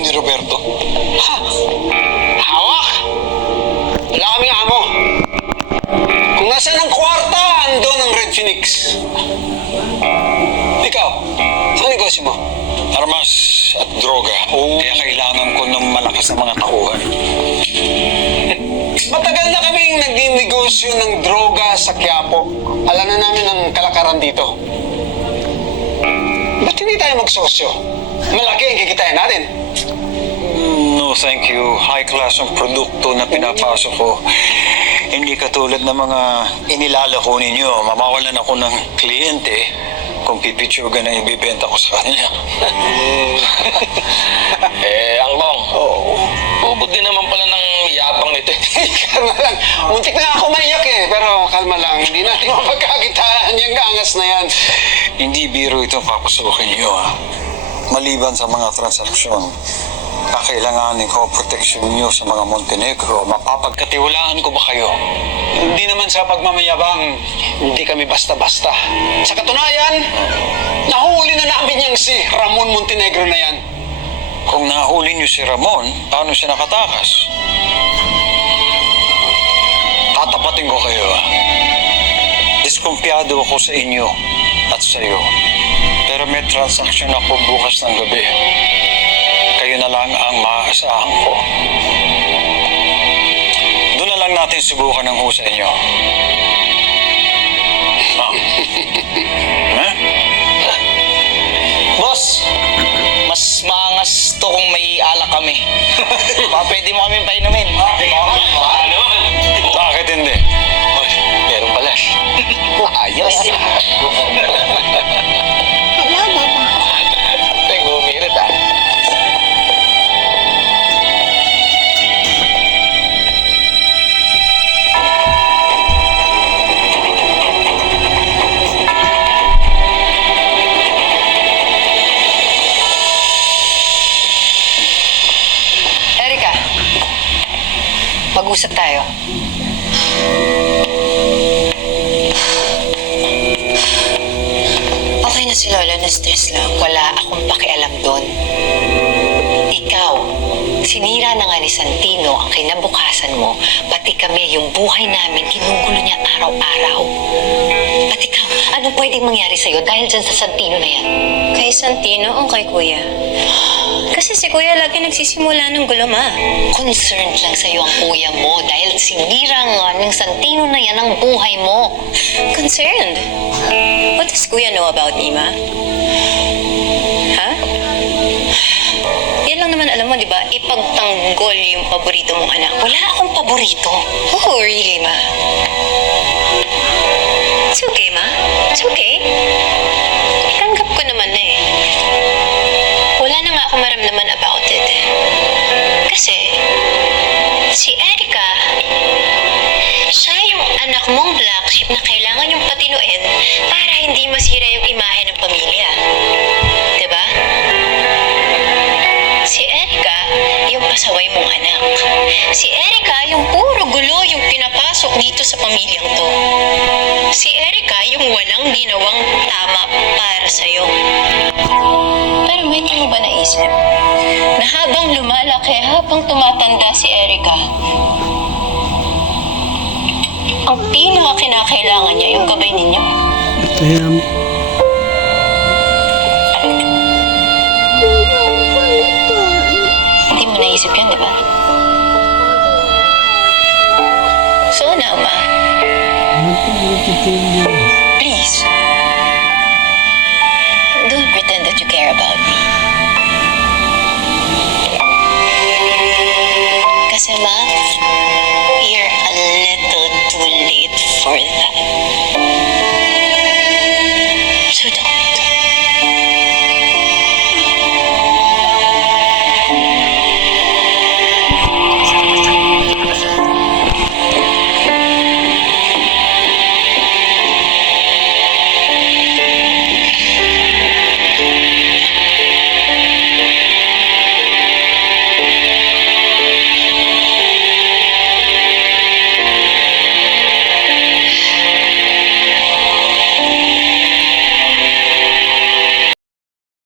bahay ni Roberto? Ha? Hawak! Wala kaming amo. Kung nasaan ang kwarta, andun ang Red Phoenix. Ikaw, ano negosyo mo? Armas at droga. Kaya kailangan ko ng malakas na mga tauhan. Matagal na kaming naging negosyo ng droga sa Quiapo. Alam na namin ang kalakaran dito. Ba't hindi tayo magsosyo? Malaki ang kikitain natin. No, thank you. High class ang produkto na pinapasok ko. Hindi katulad ng mga inilalako ninyo. Mamawalan ako ng kliyente kung pipitsugan na ibibenta ko sa kanila. Angkong. Bubod din naman pala ng yabang nito. Kalma lang. Muntik na ako maiyak eh. Pero kalma lang. Hindi natin mapagkakitaan yung angas na yan. Hindi biro itong papasukin niyo, ha? Maliban sa mga transaksyon, kakailanganin ko proteksyon niyo sa mga Montenegro. Mapapagkatiwalaan ko ba kayo? Hindi naman sa pagmamayabang, hindi kami basta-basta. Sa katunayan, nahuli na namin yung si Ramon Montenegro na yan. Kung nahuli niyo si Ramon, paano siya nakatakas? Tatapatin ko kayo, ha? Diskumpiyado ako sa inyo at sa iyo. Pero may transaksyon ako bukas ng gabi. Kayo na lang ang maaasahan ko. Doon na lang natin subukan ang husay niyo. Boss, mas maangas to kung may alak kami. Baka pwede mo kami painumin. Bakit hindi? Meron pala. Ayos. Gumirit ah. Erika, mag-usap tayo. Okay na si Lola, na-stress lang. Wala akong pakialam doon. Ikaw, sinira na nga ni Santino ang kinabukasan mo, pati kami, yung buhay namin, ginugulo niya araw-araw. Pati ikaw, ano pwedeng mangyari sa'yo dahil dyan sa Santino na yan? Kay Santino o kay Kuya? Kasi si Kuya lagi nagsisimula ng gulo, Ma. Concerned lang sa'yo ang kuya mo dahil sinira nga ng Santino na yan ang buhay mo. Concerned? What does Kuya know about me, Ma? Ha? Yan lang naman alam mo, di ba? Ipagtanggol yung paborito mong anak. Wala akong paborito. Oh, really, Ma? It's okay, Ma. It's okay. Tanggap ko naman na eh. Wala na nga ako maramdaman about it. Kasi, si Erika, siya yung anak mong black sheep na kailangan yung patinuin para hindi masira yung imahe ng pamilya. Diba? Si Erika, yung pasaway mong anak. Si Erika, yung puro gulo yung pinapasok dito sa pamilyang to. Si Erika, yung walang ginawang tama para sa'yo. Pero may hindi mo ba naisip na habang lumalaki, habang tumatanda si Erika, ang pinaka-kinakailangan niya yung gabay ninyo? Hindi mo naisip yan, di ba? So now, Ma, please, don't pretend that you care about me.